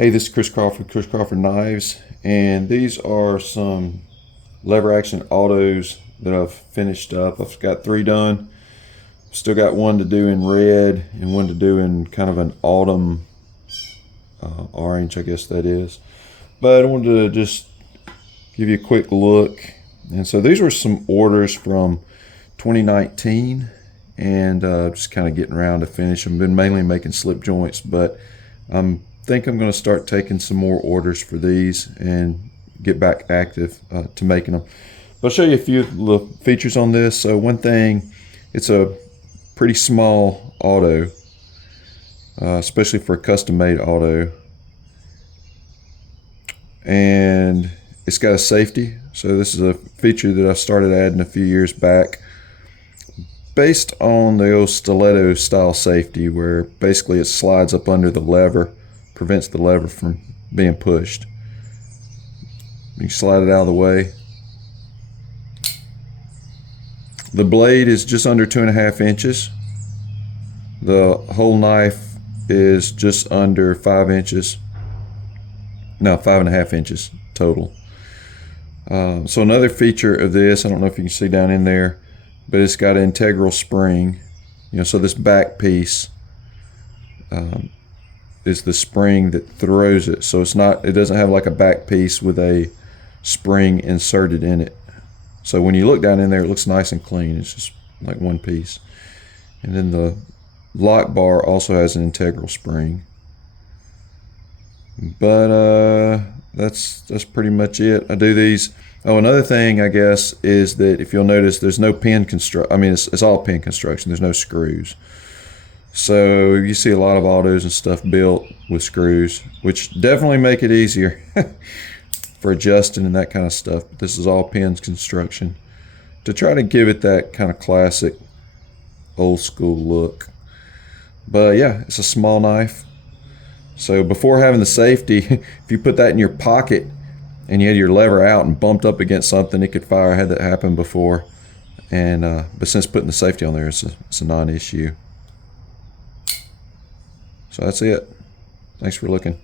Hey, this is Chris Crawford Knives, and these are some lever action autos that I've finished up. I've got 3 done. Still got one to do in red and one to do in kind of an autumn orange, I guess that is. But I wanted to just give you a quick look. And so these were some orders from 2019, and just kind of getting around to finish them. Been mainly making slip joints, but think I'm going to start taking some more orders for these and get back active to making them. But I'll show you a few little features on this. So one thing, it's a pretty small auto, especially for a custom-made auto, and it's got a safety. So this is a feature that I started adding a few years back, based on the old stiletto style safety, where basically it slides up under the lever, prevents the lever from being pushed. You slide it out of the way. The blade is just under 2.5 inches. The whole knife is just under 5 inches. No, 5.5 inches total. So another feature of this, I don't know if you can see down in there, but it's got an integral spring. So this back piece is the spring that throws it. So it doesn't have like a back piece with a spring inserted in it. So when you look down in there, it looks nice and clean. It's just like one piece. And then the lock bar also has an integral spring. But that's pretty much it. I do these. Oh, another thing I guess is that if you'll notice, there's no pin construction. I mean, it's all pin construction. There's no screws. So you see a lot of autos and stuff built with screws, which definitely make it easier for adjusting and that kind of stuff. But this is all pin construction to try to give it that kind of classic old school look. But yeah, it's a small knife. So before having the safety, if you put that in your pocket and you had your lever out and bumped up against something, it could fire. I had that happen before. And but since putting the safety on there, it's a non-issue. So that's it. Thanks for looking.